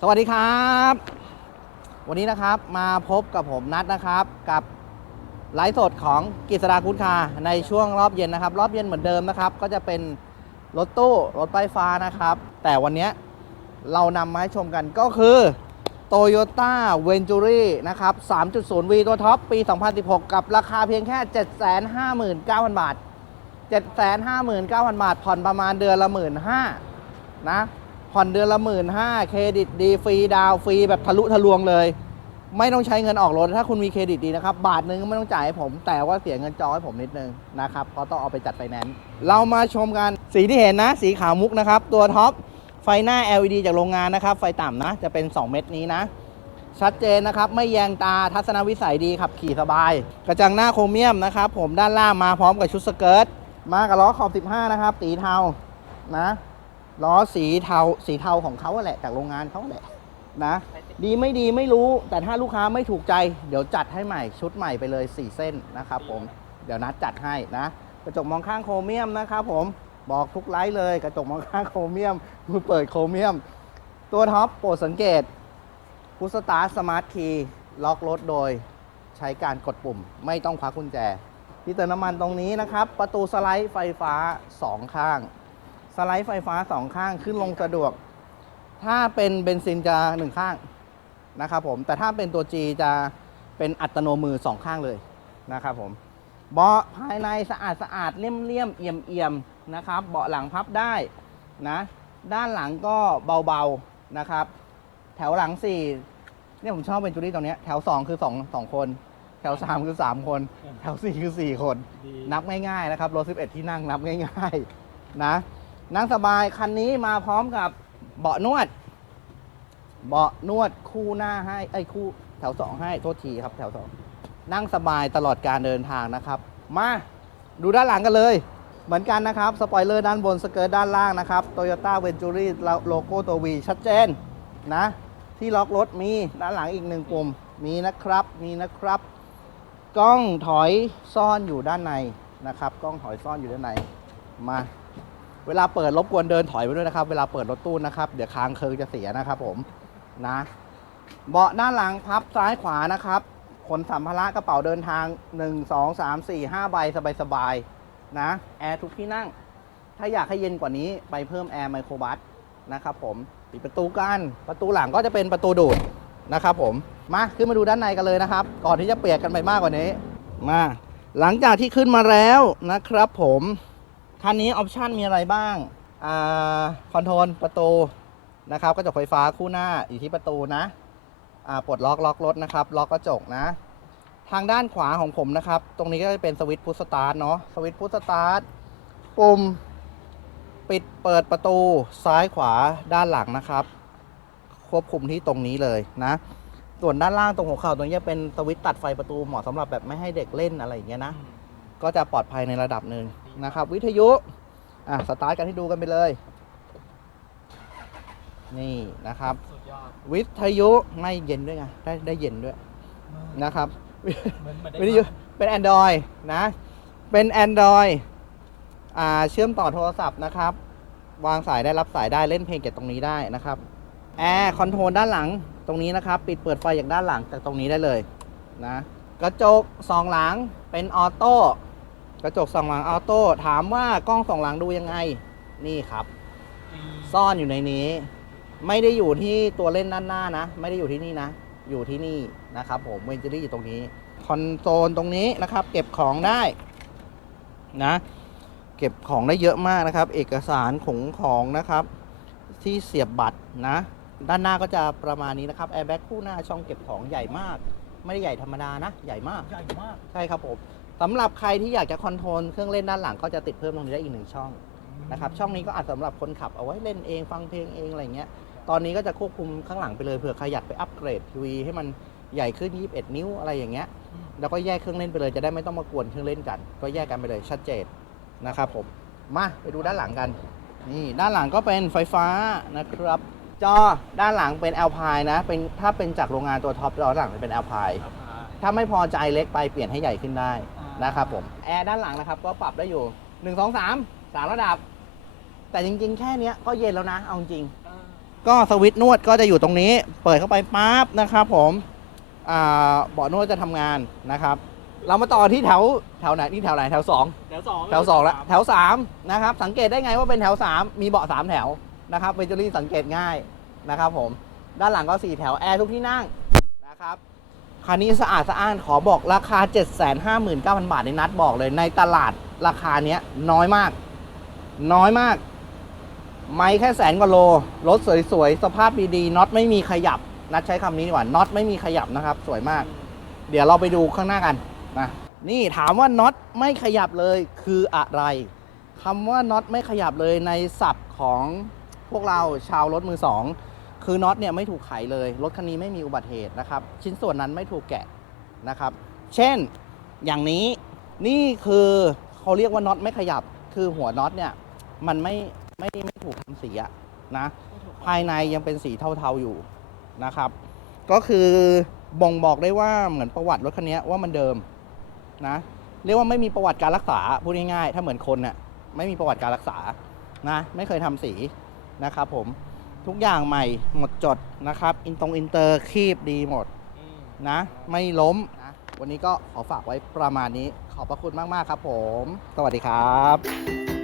สวัสดีครับ วันนี้นะครับมาพบกับผมนัดนะครับ กับไลฟ์สดของกิษดาคุณคาในช่วงรอบเย็นนะครับ รอบเย็นเหมือนเดิมนะครับ ก็จะเป็นรถตู้รถไฟฟ้านะครับ แต่วันนี้เรานำมาให้ชมกันก็คือ Toyota Ventury นะครับ 3.0V ตัวท็อปปี 2016 กับราคาเพียงแค่ 759,000 บาท 759,000 บาท ผ่อนประมาณเดือนละ 15,000นะ ผ่อนเดือนละ15,000เครดิตดีฟรีดาวฟรีแบบทะลุทะลวงเลย ไม่ต้องใช้เงินออกรถ ถ้าคุณมีเครดิตดีนะครับ บาทนึงไม่ต้องจ่ายให้ผม แต่ว่าเสียเงินจองให้ผมนิดนึงนะครับเพราะต้องเอาไปจัดไฟแนนซ์เรามาชมกันสีที่เห็นนะ สีขาวมุกนะครับ ตัวท็อปไฟหน้า LED จากโรงงานนะครับ ไฟต่ำนะ จะเป็น 2 เม็ดนี้นะ ชัดเจนนะครับ ไม่แยงตา ทัศนวิสัยดี ขับขี่สบาย กระจังหน้าโครเมียมนะครับ ผมด้านล่างมาพร้อมกับชุดสเกิร์ต มากับล้อขอบ 15 นะครับ สีเทา นะ ล้อสีเทาสีเทาของเขาแหละจากโรงงานเขาแหละนะ ดีไม่ดีไม่รู้แต่ถ้าลูกค้าไม่ถูกใจ เดี๋ยวจัดให้ใหม่ชุดใหม่ไปเลย 4 เส้นนะครับผมเดี๋ยวนัดจัดให้นะกระจกมองข้างโครเมียมนะครับผมบอกทุกไลท์เลยกระจกมองข้างโครเมียมมือเปิดโครเมียม ตัวท็อปโปรดสังเกตพุสตาร์สมาร์ทคีย์ล็อกรถโดยใช้การกดปุ่ม ไม่ต้องควักกุญแจที่เติมน้ำมันตรงนี้นะครับ ประตูสไลด์ไฟฟ้า 2 ข้าง สไลด์ไฟฟ้า2ข้างขึ้นลงสะดวก ถ้าเป็นเบนซินจะหนึ่งข้างนะครับผม แต่ถ้าเป็นตัว G จะเป็นอัตโนมือ2ข้างเลยนะครับผม เบาะภายในสะอาดสะอาดเลี่ยมเลี่ยมๆเอี่ยมเอี่ยมๆนะครับ เบาะหลังพับได้นะ ด้านหลังก็เบาๆนะครับ แถวหลังสี่เนี่ยผมชอบเป็นจูรี่ตรงนี้แถวสองคือสองสองคน แถวสามคือสามคน แถวสี่คือสี่คน นับง่ายๆนะครับรถ11ที่นั่งนับง่ายๆนะ นั่งสบายคันนี้มาพร้อมกับเบาะนวด เบาะนวดคู่หน้าให้ไอ้คู่แถวสองให้โทษทีครับ แถวสองนั่งสบายตลอดการเดินทางนะครับ มาดูด้านหลังกันเลย เหมือนกันนะครับ สปอยเลอร์ด้านบนสเกิร์ตด้านล่างนะครับ Toyota Ventury โลโก้ตัว V ชัดเจนนะ ที่ล็อกรถมีด้านหลังอีกหนึ่งปุ่มมีนะครับมีนะครับ กล้องถอยซ่อนอยู่ด้านในนะครับ กล้องถอยซ่อนอยู่ด้านในมา เวลาเปิดรบกวนเดินถอยไปด้วยนะครับ เวลาเปิดรถตู้นะครับ เดี๋ยวคางเคิงจะเสียนะครับผมนะเบาะด้านหลังพับซ้ายขวานะครับขนสัมภาระกระเป๋าเดินทาง 1 2 3 4 5 ใบสบายๆนะแอร์ทุกที่นั่ง ถ้าอยากให้เย็นกว่านี้ไปเพิ่มแอร์ไมโครบัสนะครับผมปิดประตูกันประตูหลังก็จะเป็นประตูดูดนะครับผมมาขึ้นมาดูด้านในกันเลยนะครับ ก่อนที่จะเปียกกันไปมากกว่านี้ มา หลังจากที่ขึ้นมาแล้วนะครับผม คันนี้ออปชันมีอะไรบ้างอ่าคอนโทรลประตูนะครับกระจกไฟฟ้าคู่หน้าอยู่ที่ประตูนะอ่าปลดล็อกล็อกรถนะครับ ล็อกกระจกนะ ทางด้านขวาของผมนะครับ ตรงนี้ก็จะเป็นสวิตช์พุชสตาร์ทเนาะสวิตช์พุชสตาร์ทปุ่มปิดเปิดประตูซ้ายขวาด้านหลังนะครับ ควบคุมที่ตรงนี้เลยนะ ส่วนด้านล่างตรงหัวเข่าตรงนี้เป็นสวิตช์ตัดไฟประตูเหมาะสำหรับแบบไม่ให้เด็กเล่นอะไรอย่างเงี้ยนะ ก็จะปลอดภัยในระดับหนึ่งนะครับ วิทยุอะสตาร์ทกันให้ดูกันไปเลย นี่นะครับสุดยอดวิทยุไม่เย็นด้วยไงได้ได้เย็นด้วยนะครับเหมือนเหมือนได้วิทยุเป็น Android นะ เป็น Android อ่าเชื่อมต่อโทรศัพท์นะครับ วางสายได้รับสายได้เล่นเพลงจากตรงนี้ได้นะครับแอร์คอนโทรลด้านหลังตรงนี้นะครับ ปิดเปิดไฟจากด้านหลังจากตรงนี้ได้เลยนะกระจกสองหลังเป็นออโต้ กระจกสองหลังออโต้ถามว่ากล้องสองหลังดูยังไง นี่ครับดีซ่อนอยู่ในนี้ ไม่ได้อยู่ที่ตัวเล่นด้านหน้านะ ไม่ได้อยู่ที่นี่นะ อยู่ที่นี่นะครับ ผมเวนจูรี่อยู่ตรงนี้ คอนโซลตรงนี้นะครับ เก็บของได้นะ เก็บของได้เยอะมากนะครับ เอกสารของของนะครับ ที่เสียบบัตรนะ ด้านหน้าก็จะประมาณนี้นะครับแอร์แบ็กคู่หน้าช่องเก็บของใหญ่มาก ไม่ได้ใหญ่ธรรมดานะ ใหญ่มาก ใหญ่มาก ใช่ครับผม สำหรับใครที่อยากจะคอนโทรลเครื่องเล่นด้านหลังก็จะติดเพิ่มตรงนี้ได้อีกหนึ่งช่องนะครับช่องนี้ก็อาจสำหรับคนขับเอาไว้เล่นเองฟังเพลงเองอะไรเงี้ยตอนนี้ก็จะควบคุมข้างหลังไปเลยเผื่อใครอยากไปอัปเกรดทีวีให้มันใหญ่ขึ้น 21 นิ้วอะไรอย่างเงี้ยแล้วก็แยกเครื่องเล่นไปเลยจะได้ไม่ต้องมากวนเครื่องเล่นกัน ก็แยกกันไปเลยชัดเจนนะครับผมมาไปดูด้านหลังกันนี่ด้านหลังก็เป็นไฟฟ้านะครับจอด้านหลังเป็น Alpine นะเป็นถ้าเป็นจากโรงงานตัวท็อปจอด้านหลังจะเป็น Alpine ครับอ่าถ้าไม่พอใจเล็กไปเปลี่ยนให้ใหญ่ขึ้นได้อ่า นนะครับผมแอร์ด้านหลังนะครับก็ปรับได้อยู่ 1 2 3 3 ระดับ แต่จริง ๆ แค่เนี้ยก็เย็นแล้วนะ เอาจริงเออก็สวิตช์นวดก็จะอยู่ตรงนี้ เปิดเข้าไปปั๊บนะครับผมอ่าเบาะนวดจะทำงานนะครับ เรามาต่อที่แถวแถวไหนนี่แถวไหนแถวสอง แถวสองแถวสองแล้วแถวสามนะครับ สังเกตได้ไงว่าเป็นแถวสามมีเบาะสามแถวนะครับเบเจอรี่สังเกตง่ายนะครับผม ด้านหลังก็สี่แถวแอร์ทุกที่นั่งนะครับ คันนี้สะอาดสะอ้านขอบอกราคา 759,000 บาทในนัดบอกเลยในตลาดราคาเนี้ยน้อยมาก น้อยมาก ไม่แค่แสนกว่าโล รถสวยๆ สภาพดีๆน็อตไม่มีขยับ นัดใช้คำนี้ดีกว่าน็อตไม่มีขยับนะครับ สวยมาก เดี๋ยวเราไปดูข้างหน้ากันนะนี่ถามว่าน็อตไม่ขยับเลยคืออะไรคำว่าน็อตไม่ขยับเลยในศัพท์ของพวกเราชาวรถมือสอง คือน็อตเนี่ยไม่ถูกไขเลย รถคันนี้ไม่มีอุบัติเหตุนะครับ ชิ้นส่วนนั้นไม่ถูกแกะนะครับ เช่นอย่างนี้นี่คือเขาเรียกว่าน็อตไม่ขยับ คือหัวน็อตเนี่ยมันไม่ไม่ไม่ถูกทำสีอะนะภายในยังเป็นสีเทาๆอยู่นะครับ ก็คือบ่งบอกได้ว่าเหมือนประวัติรถคันนี้ว่ามันเดิมนะเรียกว่าไม่มีประวัติการรักษาพูดง่ายๆถ้าเหมือนคนน่ะไม่มีประวัติการรักษานะไม่เคยทำสีนะครับผม ทุกอย่างใหม่หมดจดนะครับ อินตรงอินเตอร์คีบดีหมดนะ ไม่ล้มนะ วันนี้ก็ขอฝากไว้ประมาณนี้ ขอบพระคุณมาก ๆ ครับผม สวัสดีครับ